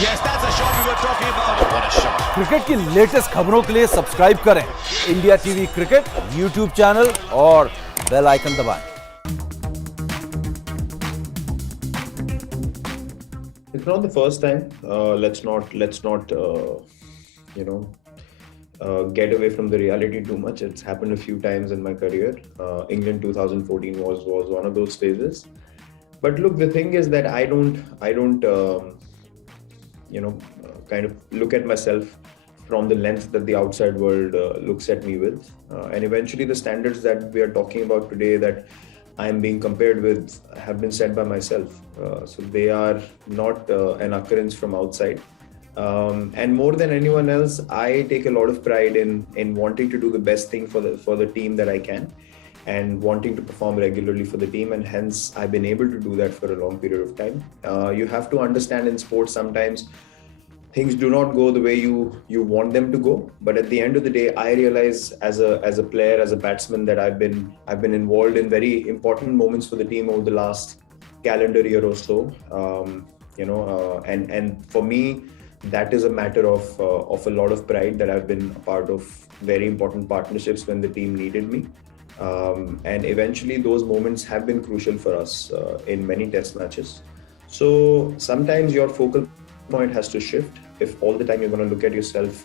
Yes, that's a shot we were talking about. Oh, what a shot. Cricket की latest खबरों के लिए subscribe करें India TV cricket YouTube channel और bell icon दबाएं। It's not the first time. Let's not get away from the reality too much. It's happened a few times in my career. England 2014 was one of those phases. But look, the thing is that I don't kind of look at myself from the lens that the outside world looks at me with. And eventually the standards that we are talking about today that I am being compared with have been set by myself. So they are not an occurrence from outside. And more than anyone else, I take a lot of pride in wanting to do the best thing for the team that I can, and wanting to perform regularly for the team, and hence I've been able to do that for a long period of time. You have to understand in sports sometimes things do not go the way you want them to go, but at the end of the day, I realize as a player, as a batsman, that I've been involved in very important moments for the team over the last calendar year or so. And for me, that is a matter of a lot of pride that I've been a part of very important partnerships when the team needed me. And eventually those moments have been crucial for us in many test matches. So sometimes your focal point has to shift. If all the time you're going to look at yourself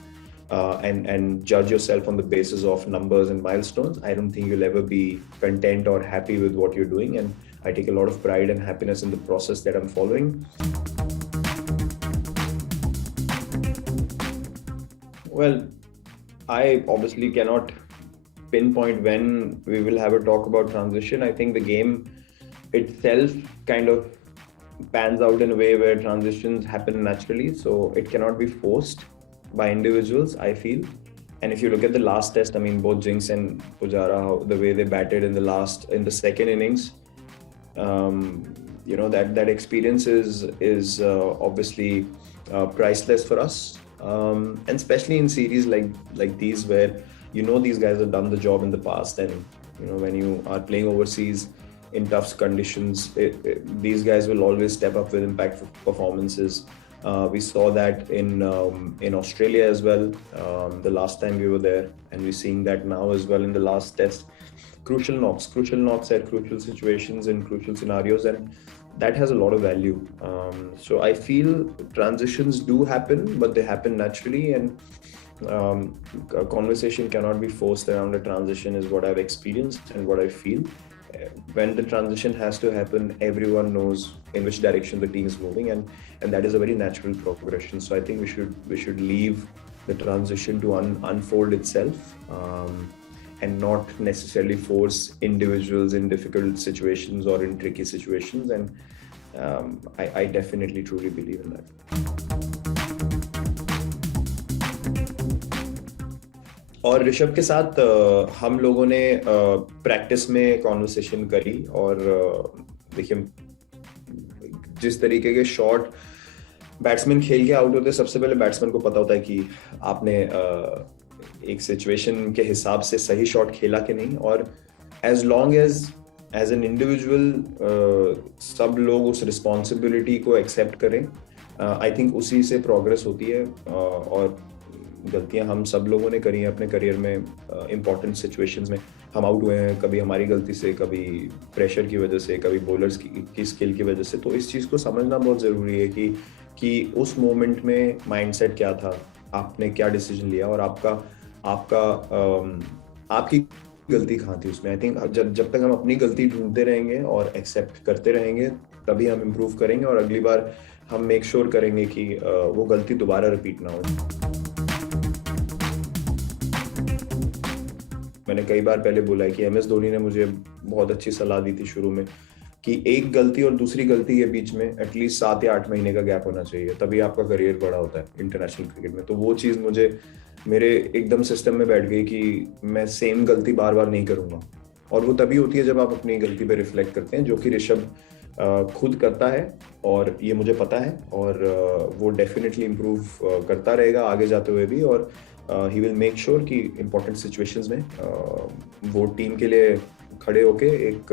and judge yourself on the basis of numbers and milestones, I don't think you'll ever be content or happy with what you're doing. And I take a lot of pride and happiness in the process that I'm following. Well, I obviously cannot pinpoint when we will have a talk about transition. I think the game itself kind of pans out in a way where transitions happen naturally, so it cannot be forced by individuals, I feel. And if you look at the last test, I mean, both Jinx and Pujara, the way they batted in the second innings, that experience is obviously priceless for us. And especially in series like these, where these guys have done the job in the past, and when you are playing overseas in tough conditions, these guys will always step up with impactful performances. We saw that in Australia as well, the last time we were there, and we're seeing that now as well in the last test. Crucial knocks at crucial situations in crucial scenarios, and that has a lot of value. So I feel transitions do happen, but they happen naturally, and a conversation cannot be forced around a transition, is what I've experienced and what I feel. When the transition has to happen, everyone knows in which direction the team is moving, and that is a very natural progression. So I think we should leave the transition to unfold itself, and not necessarily force individuals in difficult situations or in tricky situations. And I definitely truly believe in that. और ऋषभ के साथ हम लोगों ने practice में conversation करी, और देखिए जिस तरीके के शॉट बैट्समैन खेल के आउट होते, सबसे पहले बैट्समैन को पता होता है कि आपने एक सिचुएशन के हिसाब से सही शॉट खेला कि नहीं, और as long as an individual सब लोग उस रिस्पॉन्सिबिलिटी को एक्सेप्ट करें, आई थिंक उसी से प्रोग्रेस होती है. और गलतियां हम सब लोगों ने करी हैं अपने करियर में, इम्पॉर्टेंट सिचुएशंस में हम आउट हुए हैं, कभी हमारी गलती से, कभी प्रेशर की वजह से, कभी बॉलर्स की स्किल की वजह से. तो इस चीज़ को समझना बहुत ज़रूरी है कि उस मोमेंट में माइंडसेट क्या था, आपने क्या डिसीजन लिया, और आपकी गलती कहाँ थी उसमें. आई थिंक जब तक हम अपनी गलती ढूंढते रहेंगे और एक्सेप्ट करते रहेंगे, तभी हम इम्प्रूव करेंगे, और अगली बार हम मेक श्योर करेंगे कि वो गलती दोबारा रिपीट ना हो. मैंने कई बार पहले बोला है कि MS धोनी ने मुझे बहुत अच्छी सलाह दी थी शुरू में, कि एक गलती और दूसरी गलती के बीच में एटलीस्ट 7 या 8 महीने का गैप होना चाहिए, तभी आपका करियर बड़ा होता है इंटरनेशनल क्रिकेट में. तो वो चीज़ मेरे एकदम सिस्टम में बैठ गई कि मैं सेम गलती बार बार नहीं करूँगा. और वो तभी होती है जब आप अपनी गलती पे रिफ्लेक्ट करते हैं, जो कि ऋषभ खुद करता है, और ये मुझे पता है, और वो डेफिनेटली इम्प्रूव करता रहेगा आगे जाते हुए भी. और ही विल मेक श्योर कि इम्पोर्टेंट सिचुएशंस में वो टीम के लिए खड़े होके एक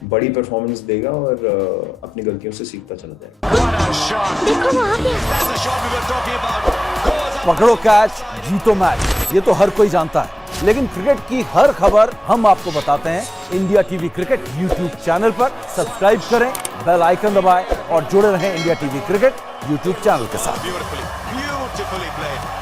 बड़ी परफॉर्मेंस देगा और अपनी गलतियों से सीखता चला जाएगा। What a shot! देखो वो आ गया। That's the shot we were talking about. पकड़ो कैच, जीतो मैच, ये तो हर कोई जानता है। लेकिन क्रिकेट की हर खबर हम आपको बताते हैं India TV cricket YouTube channel पर। सब्सक्राइब करें, बेल आइकन दबाएं और जुड़े रहें India TV cricket YouTube channel के साथ। Beautifully played.